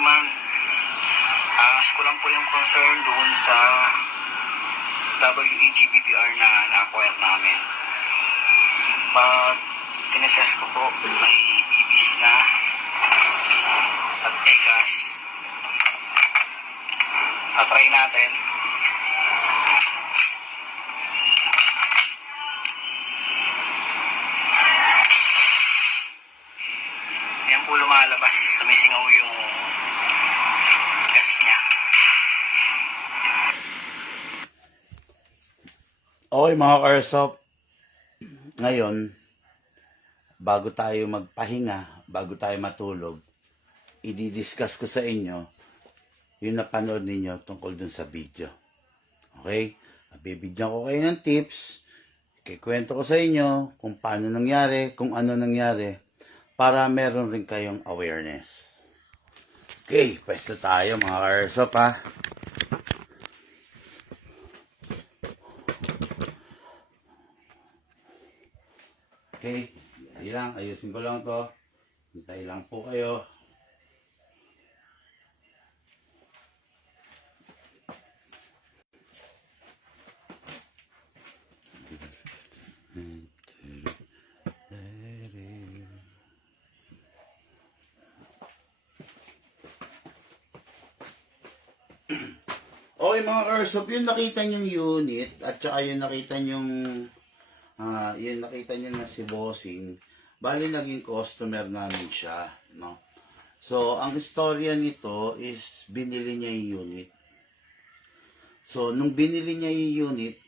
man. Ko lang po yung concern doon sa WEGBBR na na-acquire namin. Pag tinetest ko po, may ibis na at may gas. Tatry natin. Yan po lumalabas. Sumisingaw yung gas niya. Okay mga Karsop, ngayon, bago tayo magpahinga, bago tayo matulog, i-discuss ko sa inyo yung napanood ninyo tungkol dun sa video. Okay? Bibigyan ko kayo ng tips, kikwento ko sa inyo kung paano nangyari, kung ano nangyari, para meron rin kayong awareness. Okay, pwesto tayo mga Karsop ha. Okay, hintay lang, ayusin ko lang to. Hintay lang po kayo. Okay mga Karsop, yung nakita nyong unit at saka yung nakita nyong yun nakita nyo na si Bossing, bali naging customer namin siya, no? So, ang istorya nito is binili niya yung unit. So, nung binili niya yung unit,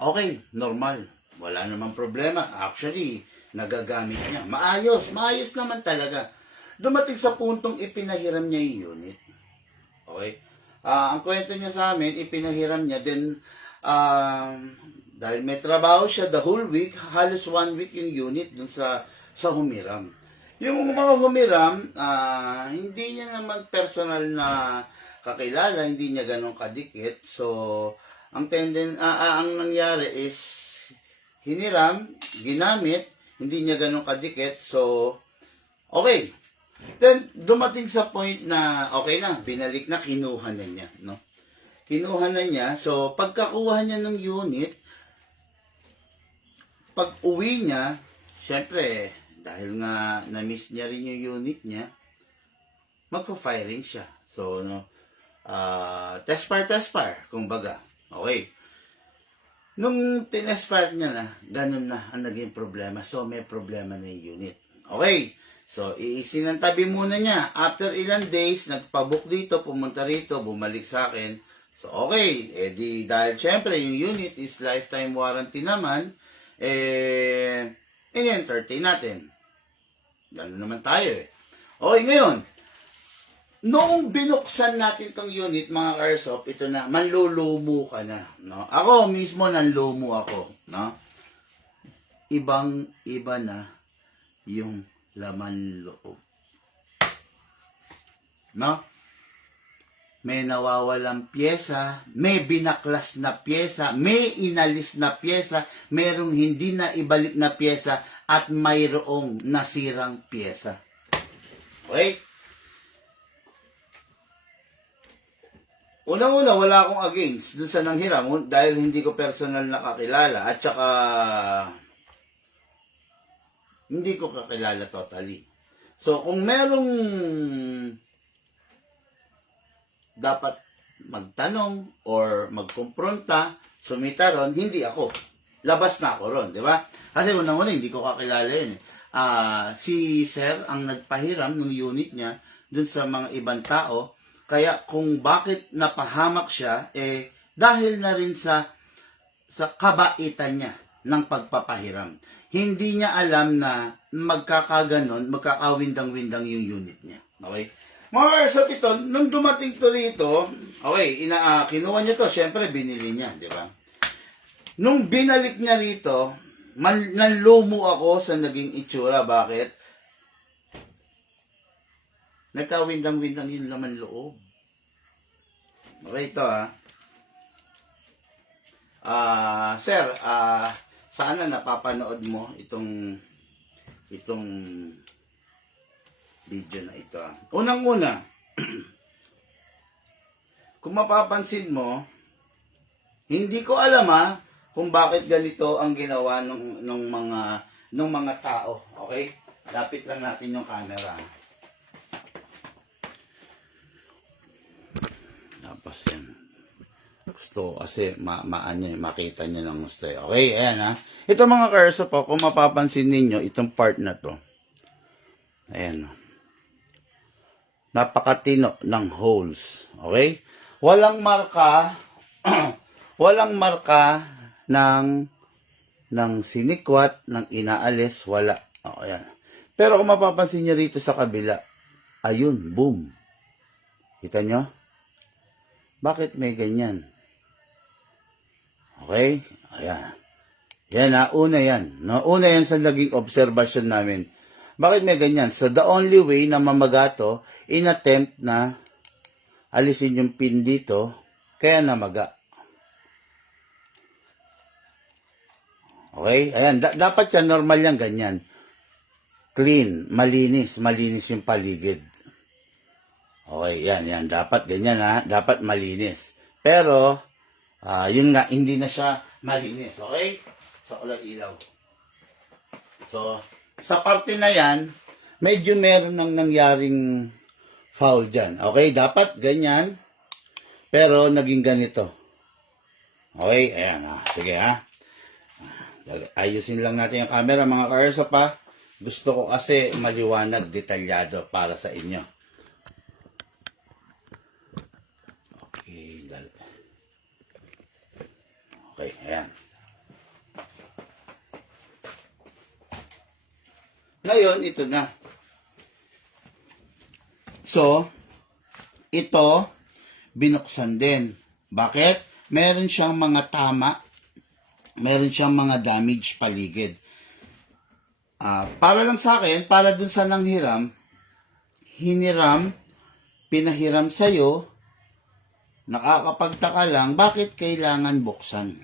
okay, normal. Wala namang problema. Actually, nagagamit niya. Maayos naman talaga. Dumating sa puntong ipinahiram niya yung unit. Okay? Ang kwento niya sa amin, ipinahiram niya, then, dahil may trabaho siya the whole week, halos 1 week yung unit dun sa humiram. Yung mga humiram, hindi niya naman personal na kakilala, hindi niya ganun kadikit. So, ang nangyari is, hiniram, ginamit, hindi niya ganun kadikit. So, okay. Then, dumating sa point na, okay na, binalik na, kinuha na niya, no? Kinuha na niya. So, pagkakuha niya ng unit, pag uwi niya, syempre, dahil nga na-miss niya rin yung unit niya, magpa-firing siya. So, no, test fire, kumbaga. Okay. Nung tinest-fire niya na, ganun na ang naging problema. So, may problema na yung unit. Okay. So, isinantabi muna niya. After ilang days, nagpabook dito, pumunta rito, bumalik sa akin. So, okay. Dahil syempre, yung unit is lifetime warranty naman, in-entertain natin. Gano'n naman tayo eh. Okay, ngayon, noong binuksan natin tong unit, mga Karsop, ito na, manlulumo ka na. No? Ako mismo, nanlumo ako. No? Ibang-iba na yung laman loob. No? May nawawalang pyesa, may binaklas na pyesa, may inalis na pyesa, mayroong hindi na ibalik na pyesa, at mayroong nasirang pyesa. Okay? Unang-una, wala akong against dun sa nanghiram dahil hindi ko personal nakakilala at saka hindi ko kakilala totally. So, kung merong dapat magtanong or magkumpronta, sumita ron, hindi ako. Labas na ako ron, di ba? Kasi unang-una, hindi ko kakilala yun. Si Sir ang nagpahiram ng unit niya dun sa mga ibang tao. Kaya kung bakit napahamak siya, dahil na rin sa kabaitan niya ng pagpapahiram. Hindi niya alam na magkakawindang-windang yung unit niya. Okay? Mga Karsop, ito, nung dumating to rito, okay, kinuha niya to, syempre binili niya, di ba? Nung binalik niya rito, nanlumo ako sa naging itsura. Bakit? Nagkawindang-windang yung laman loob. Okay, ito Sir, sana napapanood mo itong video na ito. Unang-una, kung mapapansin mo, hindi ko alam kung bakit ganito ang ginawa ng mga tao. Okay? Lapit lang natin yung camera. Tapos yan. Gusto ko kasi makita niyo ng gusto. Okay, ayan Ito mga curso po, kung mapapansin ninyo, itong part na to. Ayan. Napakatino ng holes. Okay? Walang marka, walang marka ng sinikwat, ng inaalis, wala. O, ayan. Pero kung mapapansin nyo rito sa kabila, ayun, boom. Kita nyo? Bakit may ganyan? Okay? Ayan. Yan una yan. No? Una yan sa naging observation namin. Bakit may ganyan? So, the only way na mamagato, in-attempt na alisin yung pin dito, kaya namaga. Okay? Ayan. Dapat yan, normal yan, ganyan. Clean, malinis yung paligid. Okay, yan. Dapat ganyan Dapat malinis. Pero, yun nga, hindi na siya malinis. Okay? So, ulang ilaw. So, sa parte na yan, medyo meron nang nangyaring foul dyan. Okay? Dapat ganyan. Pero, naging ganito. Okay? Ayan Sige ayusin lang natin yung camera mga karso pa. Gusto ko kasi maliwanag, detalyado para sa inyo. Okay, ayan. Ngayon, ito na. So, ito, binuksan din. Bakit? Meron siyang mga tama, meron siyang mga damage paligid. Para lang sa akin, para dun sa nanghiram, hiniram, pinahiram sa'yo, nakakapagtaka lang, bakit kailangan buksan?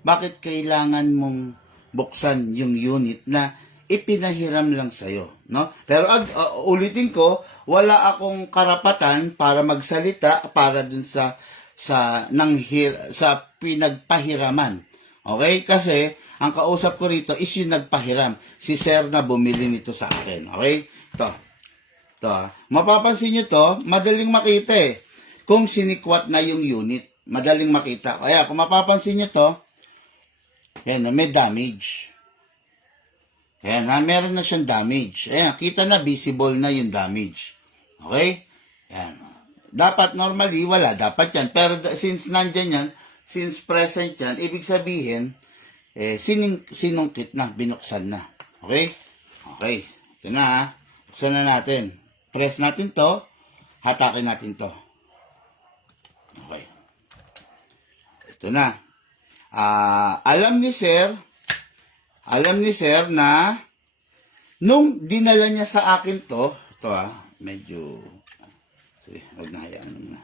Bakit kailangan mong buksan yung unit na ipinahiram lang sa'yo? No? Pero ulitin ko, wala akong karapatan para magsalita para dun sa pinagpahiraman. Okay? Kasi ang kausap ko rito is yung nagpahiram. Si sir na bumili nito sa akin. Okay? Ito. Mapapansin nyo to, madaling makita kung sinikwat na yung unit. Madaling makita. Kaya kung mapapansin nyo to, ayan may damage. Ayan meron na siyang damage. Ayan, kita na, visible na yung damage. Okay? Ayan. Dapat normally, wala. Dapat yan. Pero since nandyan yan, since present yan, ibig sabihin, sinungkit na, binuksan na. Okay? Okay. Ito na Buksan na natin. Press natin to. Hatakin natin to. Okay. Ito na. Alam ni sir na nung dinala niya sa akin to, ito medyo, sige, huwag na hayaan naman na.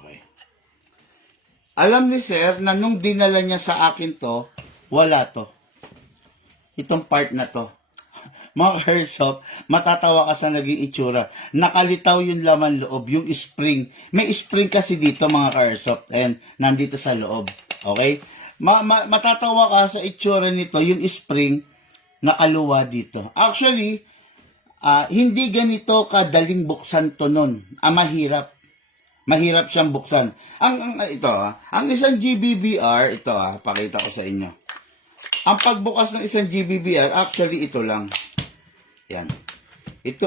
Okay. Alam ni sir na nung dinala niya sa akin to, wala to. Itong part na to. Mga Airsoft, matatawa ka sa naging itsura. Nakalitaw yung laman loob, yung spring. May spring kasi dito mga Airsoft. Ayan, nandito sa loob. Okay? Matatawa ka sa itsura nito, yung spring, nakaluwa dito. Actually, hindi ganito kadaling buksan to nun. Mahirap. Mahirap siyang buksan. Ang isang GBBR, ito pakita ko sa inyo. Ang pagbukas ng isang GBBR, actually ito lang. Yan. Ito,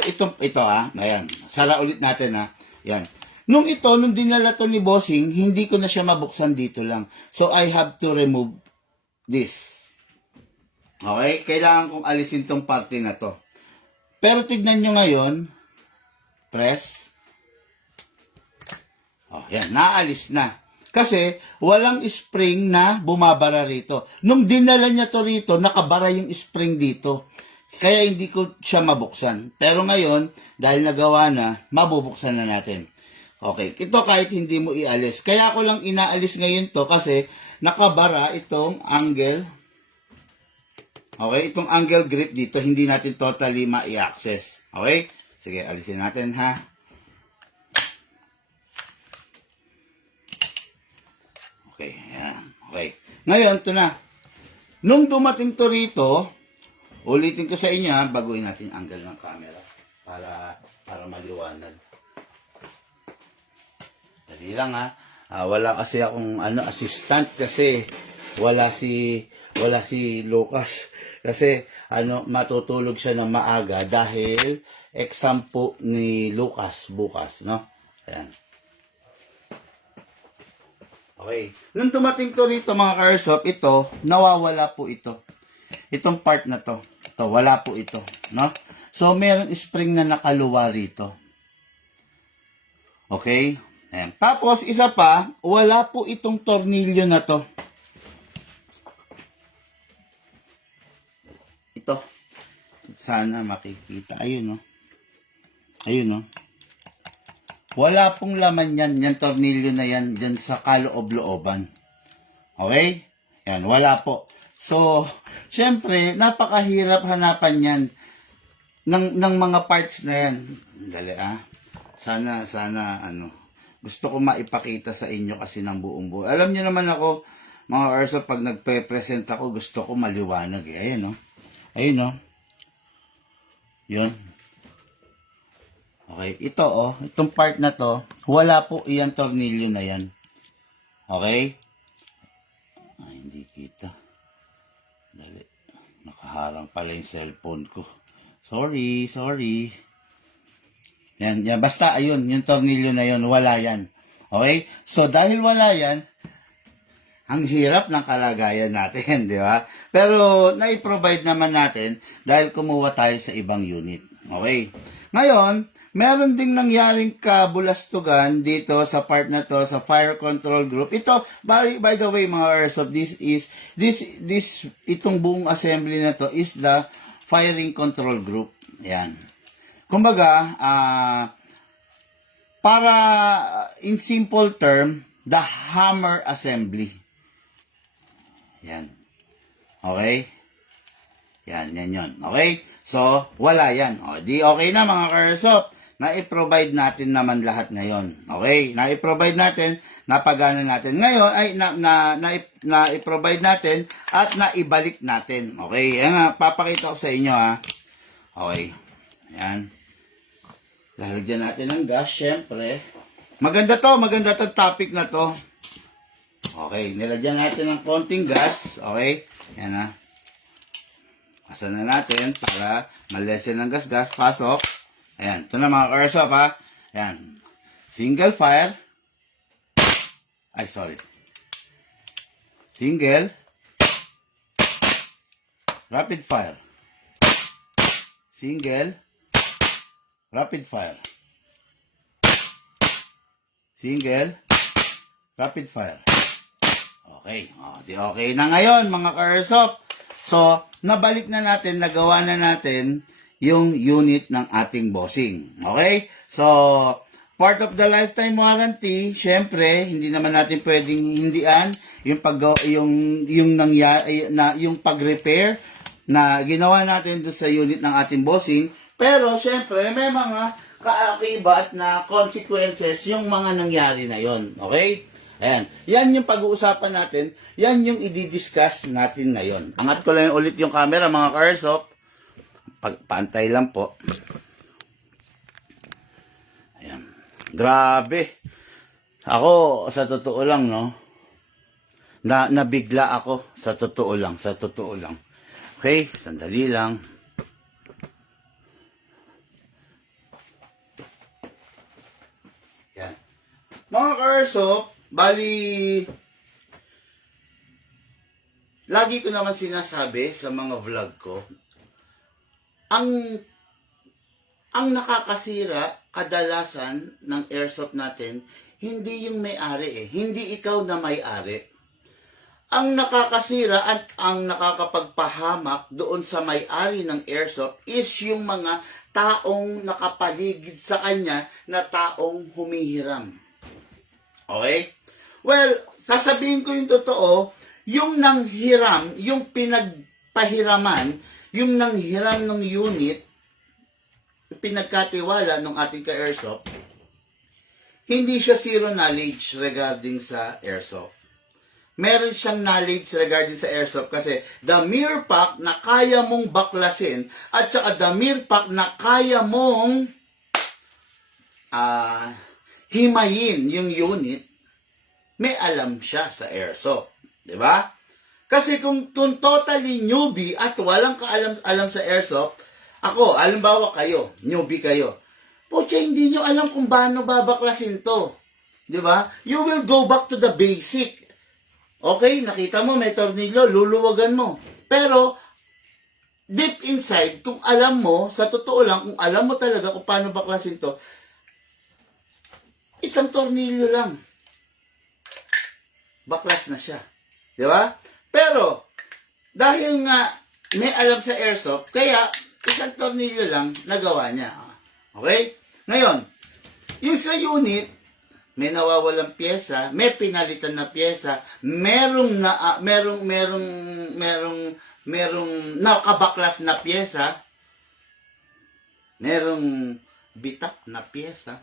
ayan. Sara ulit natin, Yan. Nung dinala to ni Bossing, hindi ko na siya mabuksan dito lang. So, I have to remove this. Okay? Kailangan kong alisin tong parte na to. Pero tignan nyo ngayon, press. Yan. Naalis na. Kasi, walang spring na bumabara rito. Nung dinala niya to rito, nakabara yung spring dito. Kaya hindi ko siya mabuksan. Pero ngayon, dahil nagawa na, mabubuksan na natin. Okay, ito kahit hindi mo ialis. Kaya ko lang inaalis ngayon to kasi nakabara itong angle. Okay, itong angle grip dito, hindi natin totally ma-i-access. Okay? Sige, alisin natin ha. Okay, yan. Okay. Ngayon, ito na. Nung dumating to rito, ulitin ko sa inyo ha, baguhin natin ang angle ng camera para maliwanag. Dali lang ha. Wala kasi akong assistant kasi wala si Lucas. Kasi matutulog siya ng maaga dahil exam po ni Lucas bukas, no? Ayan. Okay. Nung dumating to rito mga ka-airsoft, ito, nawawala po ito. Itong part na to. Ito, wala po ito, no? So, meron spring na nakaluwa rito. Okay? Ayan. Tapos, isa pa, wala po itong tornilyo na to. Ito. Sana makikita. Ayun, no? Ayun, no? Wala pong laman yan. Yan tornilyo na yan dyan sa kaloob-looban. Okay? Yan, wala po. So, syempre, napakahirap hanapan yan ng mga parts na yan. Dali, Sana, gusto ko maipakita sa inyo kasi ng buong buo. Alam niyo naman ako, mga airsoft, pag nagpe-present ako, gusto ko maliwanag eh. Ayan, no? Ayun, no? Yun. Okay, ito, itong part na to, wala po iyang tornilyo na yan. Okay? Hindi kita. Dali. Nakaharang pala yung cellphone ko. Sorry. Yan, basta ayun, yung tornilyo na yun, wala yan. Okay? So, dahil wala yan, ang hirap ng kalagayan natin, di ba? Pero, nai-provide naman natin dahil kumuha tayo sa ibang unit. Okay? Ngayon, meron ding nangyaring kabulastugan dito sa part na to, sa fire control group. Ito, by the way, mga airsoft, itong buong assembly na to is the firing control group. Yan. Kumbaga, para in simple term, the hammer assembly. Yan. Okay? Yan. Okay? So, wala yan. Di okay na mga ka-airsoft. Na-i-provide natin naman lahat ngayon. Okay? Na-i-provide natin, napagana natin. Ngayon, ay na-i-provide natin at naibalik natin. Okay? Yan papakita ko sa inyo Okay. Yan. Lalagyan natin ng gas, syempre. Maganda to topic na to. Okay, nilagyan natin ng konting gas. Okay, yan Asan na natin para malesen ng gas-gas. Pasok. Ayan, ito na mga ka-airsoft Ayan. Single fire. Ay, sorry. Single. Rapid fire. Single. Rapid fire. Single. Rapid fire. Okay. Okay na ngayon mga ka-airsoft. So, nabalik na natin, nagawa na natin yung unit ng ating bossing. Okay? So, part of the lifetime warranty, syempre, hindi naman natin pwedeng hindian yung yung pag-repair na ginawa natin doon sa unit ng ating bossing. Pero, syempre, may mga kaakibat na consequences yung mga nangyari na yon. Okay? Ayan. Yan yung pag-uusapan natin. Yan yung i-discuss natin ngayon. Angat ko lang ulit yung camera, mga ka-airsoft. Pantay lang po. Ayan. Grabe. Ako, sa totoo lang, no? Nabigla ako. Sa totoo lang. Okay? Sandali lang. Yan. Mga ka-airsoft, bali, lagi ko naman sinasabi sa mga vlog ko, ang nakakasira kadalasan ng airsoft natin, hindi yung may-ari Hindi ikaw na may-ari. Ang nakakasira at ang nakakapagpahamak doon sa may-ari ng airsoft is yung mga taong nakapaligid sa kanya na taong humihiram. Okay? Well, sasabihin ko yung totoo, yung nanghiram, yung pinagpahiraman, yung nanghiram ng unit, pinagkatiwala ng ating ka-airsoft, hindi siya zero knowledge regarding sa airsoft. Meron siyang knowledge regarding sa airsoft kasi the mere fact na kaya mong baklasin at saka the mere fact na kaya mong himayin yung unit, may alam siya sa airsoft. Diba? Kasi kung totally newbie at walang kaalam-alam sa airsoft, ako, alimbawa kayo, newbie kayo, pucha, hindi nyo alam kung paano babaklasin to. Diba? You will go back to the basic. Okay, nakita mo, may tornilyo, luluwagan mo. Pero, deep inside, kung alam mo, sa totoo lang, kung alam mo talaga kung paano baklasin to, isang tornilyo lang. Baklas na siya. Di ba? Pero, dahil nga may alam sa airsoft, kaya isang tornilyo lang nagawa niya. Okay? Ngayon, yung sa unit, may nawawalang pyesa, may pinalitan na pyesa, merong nakabaklas na pyesa, merong bitak na pyesa.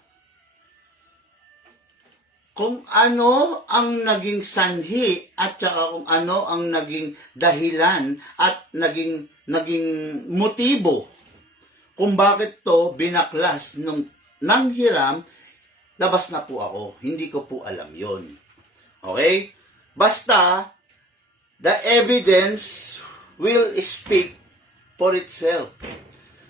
Kung ano ang naging sanhi at saka kung ano ang naging dahilan at naging motibo kung bakit to binaklas nung nanghiram, labas na po ako. Hindi ko po alam yon. Okay? Basta, the evidence will speak for itself.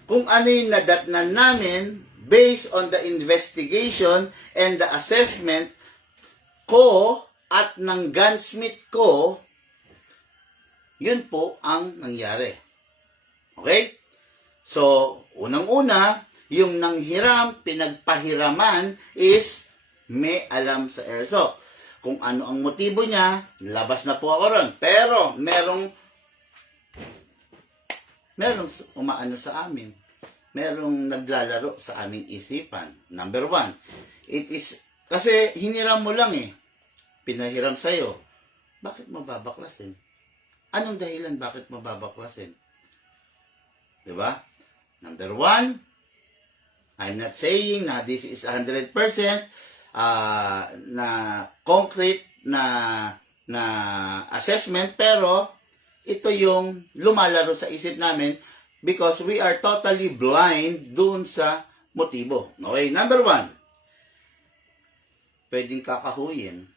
Kung ano yung nadatnan namin, based on the investigation and the assessment ko at ng gunsmith ko, yun po ang nangyari. Okay? So, unang-una, yung nanghiram, pinagpahiraman is may alam sa airsoft. Kung ano ang motibo niya, labas na po ako ron. Pero, merong umaano sa amin. Merong naglalaro sa aming isipan. Number one, it is, kasi hiniram mo lang eh. Pinahiram sa'yo. Bakit mo babaklasin? Anong dahilan bakit mo babaklasin? Diba? Number one, I'm not saying na this is 100% na concrete na assessment, pero ito yung lumalaro sa isip namin because we are totally blind dun sa motibo. Okay, number one, pwedeng kakahuyin.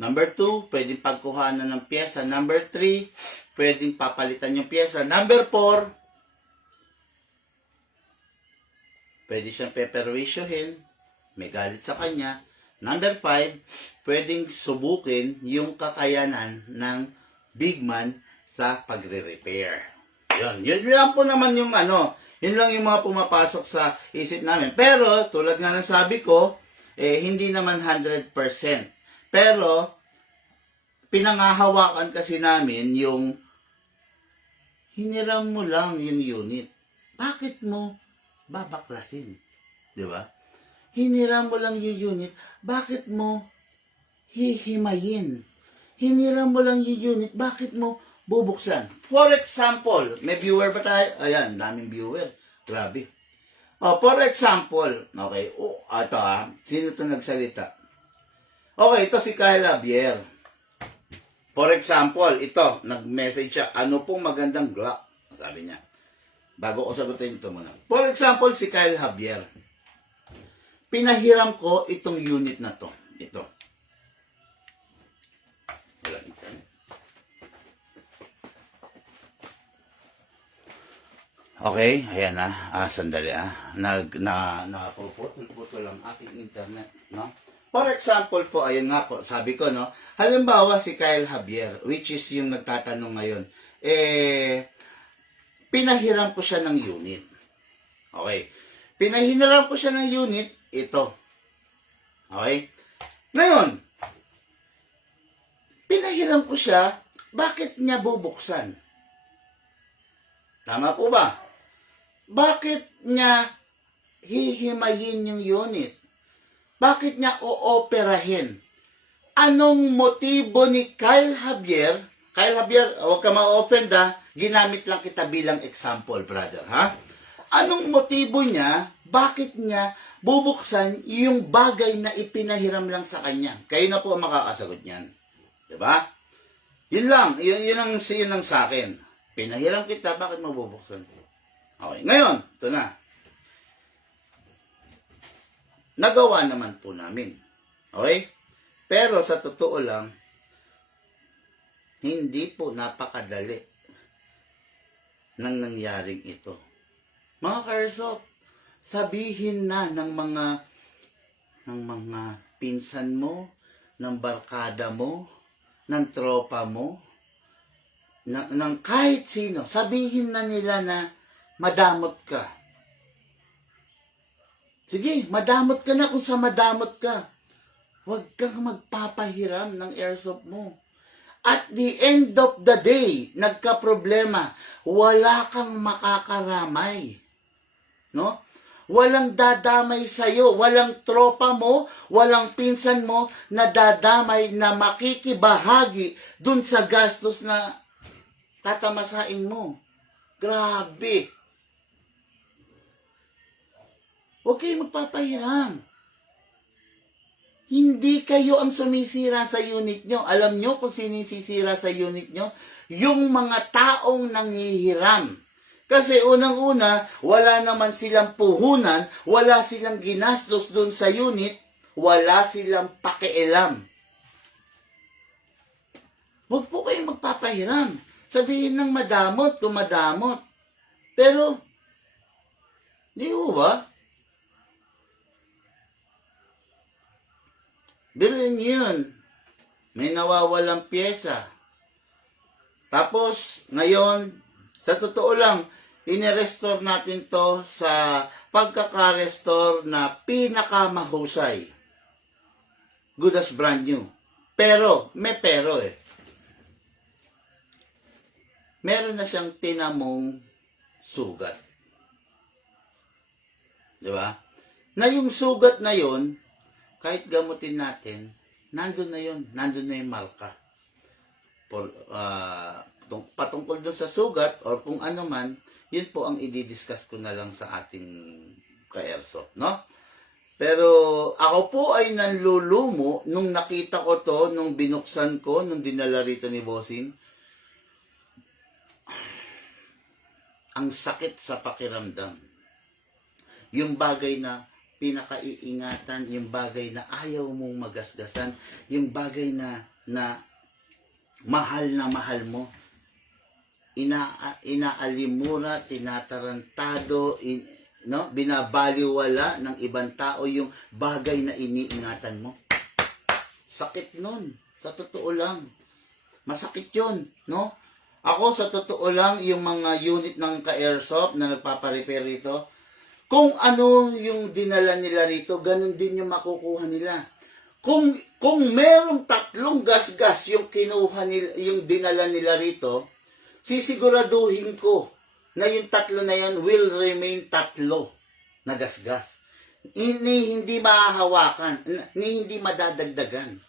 Number two, pwedeng pagkuhanan ng pyesa. Number three, pwedeng papalitan yung pyesa. Number four, pwede siyang peperwisyohin, may galit sa kanya. Number 5, pwedeng subukin yung kakayanan ng big man sa pagre-repair. Yun lang po naman yung yun lang yung mga pumapasok sa isip namin. Pero, tulad nga ng sabi ko, hindi naman 100%. Pero, pinangahawakan kasi namin yung hiniram mo lang yung unit. Bakit mo babaklasin? Di ba? Hiniram mo lang yung unit, bakit mo hihimayin? Hiniram mo lang yung unit, bakit mo bubuksan? For example, may viewer ba tayo? Ayan, daming viewer. Grabe. For example, okay, ito sino ito nagsalita? Okay, ito si Kyle Javier. For example, ito, nag-message siya, ano pong magandang Glock? Sabi niya. Bago ko sagutin ito muna. For example, si Kyle Javier. Pinahiram ko itong unit na to. Ito. Okay, ayan sandali napuputol ang aking internet, no? For example po, ayan nga po, sabi ko, no? Halimbawa si Kyle Javier, which is yung nagtatanong ngayon, pinahiram ko siya ng unit. Okay. Pinahiram ko siya ng unit, ito. Okay? Ngayon, pinahiram ko siya, bakit niya bubuksan? Tama po ba? Bakit niya hihimayin yung unit? Bakit niya ooperahin? Anong motibo ni Kyle Javier? Kyle Javier, huwag ka ma-offend ha. Ginamit lang kita bilang example, brother, ha? Anong motibo niya? Bakit niya bubuksan yung bagay na ipinahiram lang sa kanya? Kayo na po ang makakasagot niyan. Diba? Yun lang. Yun ang sa akin. Pinahiram kita, bakit mabubuksan? Okay, ngayon, ito na. Nagawa naman po namin. Okay? Pero sa totoo lang, hindi po napakadali nang nangyaring ito. Mga karsop, sabihin na ng mga pinsan mo, ng barkada mo, ng tropa mo, ng kahit sino, sabihin na nila na madamot ka. Sige, madamot ka na kung sa madamot ka. Huwag kang magpapahiram ng airsoft mo. At the end of the day, nagka-problema, wala kang makakaramay. No? Walang dadamay sa'yo, walang tropa mo, walang pinsan mo na dadamay na makikibahagi dun sa gastos na tatamasain mo. Grabe. Huwag kayong magpapahiram. Hindi kayo ang sumisira sa unit nyo. Alam nyo kung sino sisira sa unit nyo? Yung mga taong nanghihiram. Kasi unang-una, wala naman silang puhunan, wala silang ginastos dun sa unit, wala silang pakialam. Huwag po kayong magpapahiram. Sabihin ng madamot kung madamot. Pero, di ho ba? Bilhin yun. May nawawalang pyesa. Tapos, ngayon, sa totoo lang, inirestore natin to sa pagkaka-restore na pinakamahusay. Good as brand new. Pero, may pero eh. Meron na siyang tinamong sugat. Diba? Na yung sugat na yun, kahit gamutin natin, nandun na yun. Nandun na yung marka. Patungkol dun sa sugat or kung ano man, yun po ang i-discuss ko na lang sa ating ka-airsoft, no? Pero ako po ay nanlulumo nung nakita ko to, nung binuksan ko, nung dinala rito ni Bossing. Ang sakit sa pakiramdam. Yung bagay na pinakaiingatan, yung bagay na ayaw mong magasgasan, yung bagay na mahal mo, inaalimura, tinatarantado, binabaliwala ng ibang tao yung bagay na iniingatan mo. Sakit nun. Sa totoo lang. Masakit yun, no? Ako, sa totoo lang, yung mga unit ng ka-airsoft na nagpaparepair rito, kung ano yung dinala nila rito, ganun din yung makukuha nila. Kung merong 3 gasgas yung kinuha nila, yung dinala nila rito, sisiguraduhin ko na yung 3 na yan will remain 3 na gasgas. Hindi mahahawakan, hindi madadagdagan.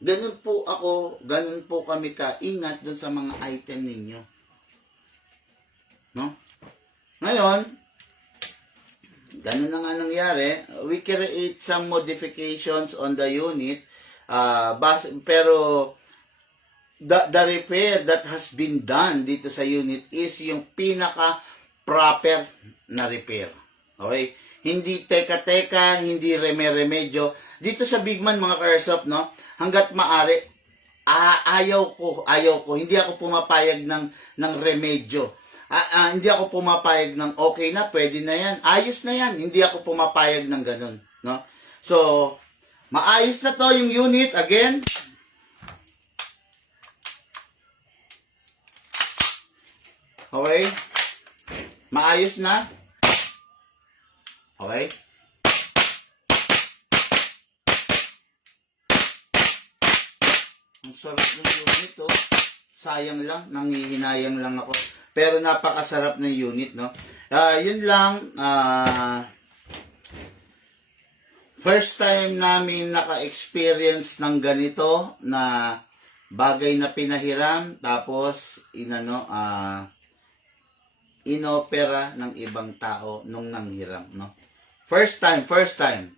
Ganun po ako, ganun po kami kaingat dun sa mga item ninyo. No? Ngayon, ganun na nga nangyari. We create some modifications on the unit, pero the repair that has been done dito sa unit is yung pinaka-proper na repair. Okay? Hindi teka-teka, hindi reme-remedyo. Dito sa Bigman, mga ka-airsoft, no? Hanggat maaari, ayaw ko, hindi ako pumapayag ng remedyo. Hindi ako pumapayag ng okay na, pwede na yan, ayos na yan. Hindi ako pumapayag ng ganun, no? So, maayos na to yung unit, again. Okay? Maayos na. Okay? Ang sarap ng unit, oh. Sayang lang, nanghihinayang lang ako. Pero napakasarap ng unit, no? Yun lang, first time namin naka-experience ng ganito na bagay na pinahiram tapos inopera ng ibang tao nung nanghiram, no? First time.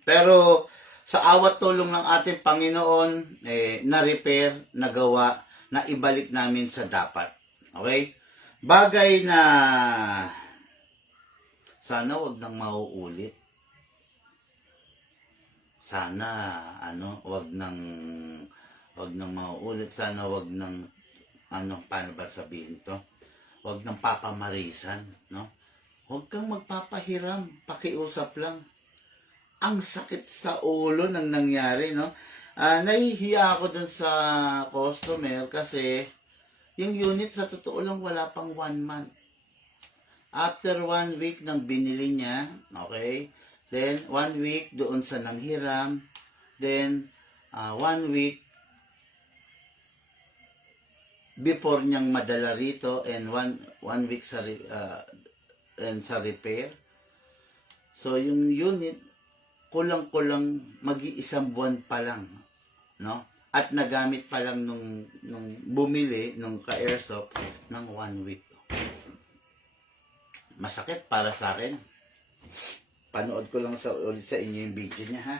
Pero sa awat tulong ng ating Panginoon, na-repair, nagawa, na ibalik namin sa dapat. Okay? Bagay na sana wag nang mauulit. Sana wag nang mauulit. Sana wag nang paano ba sabihin to? Wag nang papamarisan, no? Huwag kang magpapahiram, pakiusap lang. Ang sakit sa ulo ng nangyari, no? Nahihiya ako dun sa customer kasi yung unit sa totoo lang wala pang 1 month. After 1 week nang binili niya, okay? Then 1 week doon sa nanghiram. Then 1 week before niyang madala rito and 1 week sa repair. So yung unit kulang-kulang mag-iisang buwan pa lang, no? At nagamit pa lang nung bumili nung ka-airsoft ng 1 week. Masakit para sa akin. Panood ko lang ulit sa inyo yung video niya, ha?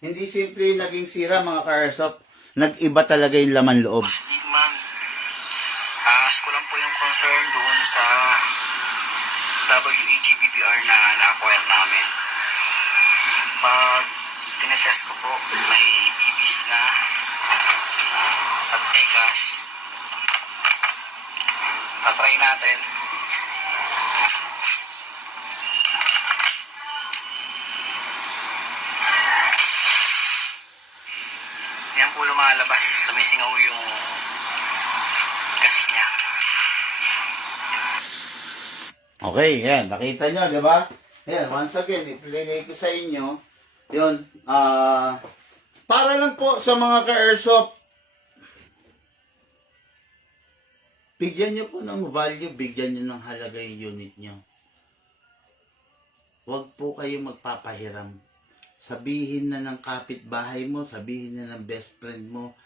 Hindi simple naging sira, mga ka-airsoft. Nag-iba talaga yung laman loob. Mas di man, ko lang po yung concern doon sa WEG-BBR na na-acquire namin. Pag tinetest ko po, may BBs na at may gas. Tatry natin. Yan po lumalabas. Sumisingaw yung gas niya. Okay, yan. Nakita nyo, di ba? Yan, once again, ipilagay ko sa inyo. Yun, para lang po sa mga ka-airsoft, bigyan nyo po ng value, bigyan nyo ng halaga yung unit nyo. Huwag po kayo magpapahiram. Sabihin na ng kapitbahay mo, sabihin na ng best friend mo,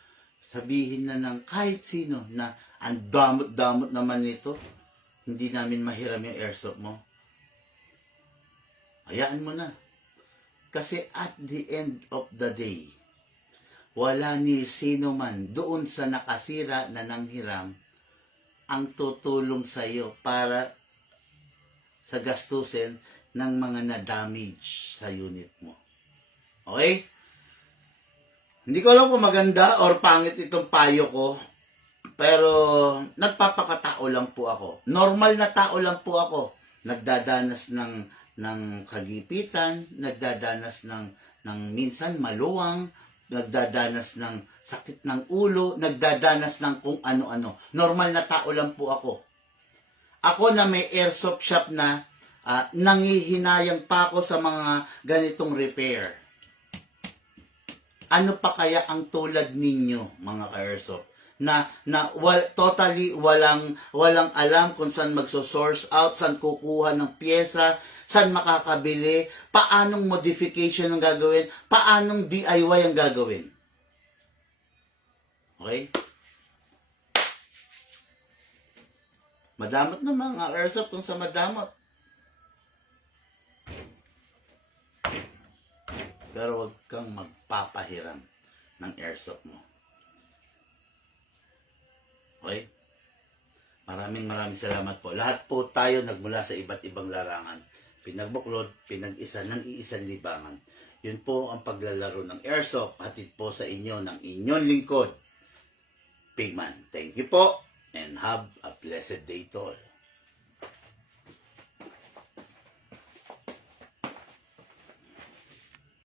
sabihin na ng kahit sino na ang damot-damot naman nito, hindi namin mahiram yung airsoft mo. Hayaan mo na. Kasi at the end of the day, wala ni sino man doon sa nakasira na nanghiram ang tutulong sa iyo para sa gastusin ng mga na-damage sa unit mo. Okay? Hindi ko alam kung maganda or pangit itong payo ko, pero nagpapakatao lang po ako. Normal na tao lang po ako. Nagdadanas ng kagipitan, nagdadanas ng minsan maluwang, nagdadanas ng sakit ng ulo, nagdadanas ng kung ano-ano. Normal na tao lang po ako. Ako na may airsoft shop na nangihinayang pa ako sa mga ganitong repair. Ano pa kaya ang tulad ninyo, mga ka-airsoft, na totally walang alam kung saan magso-source out, saan kukuha ng pyesa, saan makakabili, paanong modification ang gagawin, paanong DIY ang gagawin. Okay? Madamot na mga airsoft kung sa madamot. Pero huwag kang magpapahiram ng airsoft mo. Okay? Maraming salamat po. Lahat po tayo nagmula sa iba't ibang larangan. Pinagbuklod, pinag-isa ng iisang libangan. Yun po ang paglalaro ng airsoft. Hatid po sa inyo ng inyong lingkod, Pigman. Thank you po and have a blessed day to all.